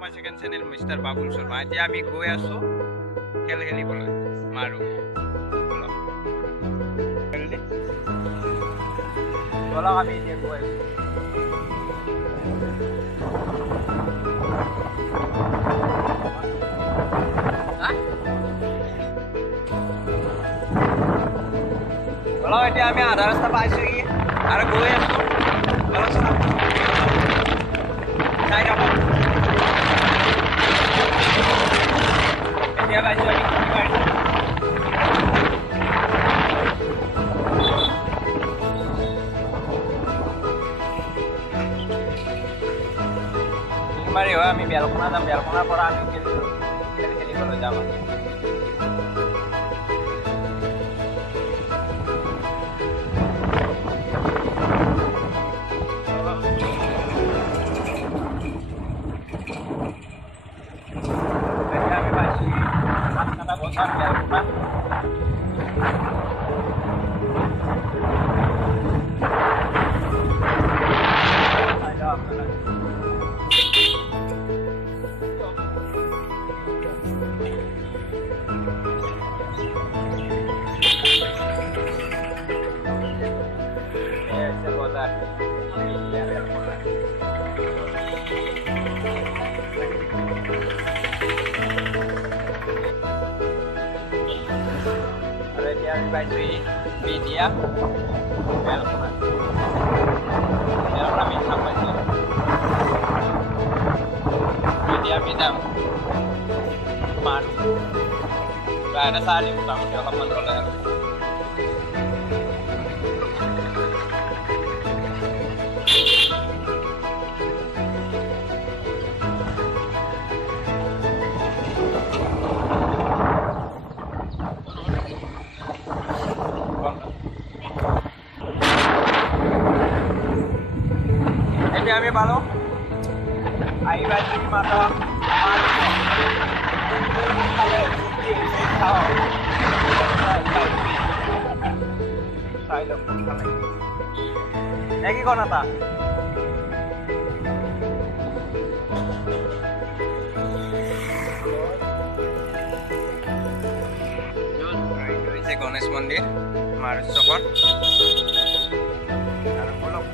my second channel Mr. Babul Sharma. এতিয়া আমি গৈ আছো খেল খেলিবলৈ মাৰো বলা আমি এতিয়া গৈ আছো বলা এতিয়া আমি আধা ৰাস্তা পাইছো কি আৰু গৈ আছো বলা চলা চাই যাও এতিয়া পাইছো আমি মাৰি হয় আমি বেলকনা যাম বেলকনাৰ পৰা আমি খেলিবলৈ যাম আমি পাইছো হাত কাটা বছৰ বেলকনা Baju media welcome minta baju media bidang maru gak ada saling utang dalam kontroler আমি ভালো আইবা তুমি মাথা একই কথা গণেশ মন্দির মারুত চকত আর বলক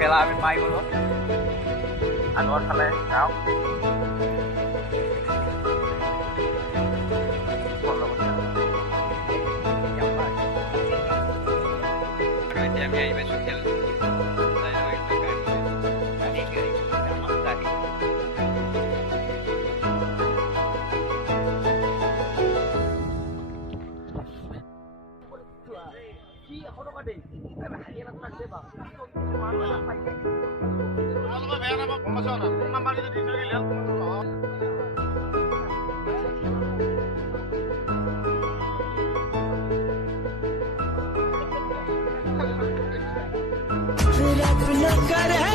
খেলা আমি পাই গলো আগৰ ফালে যাওঁ এতিয়া আমি আহি পাইছো খেল कर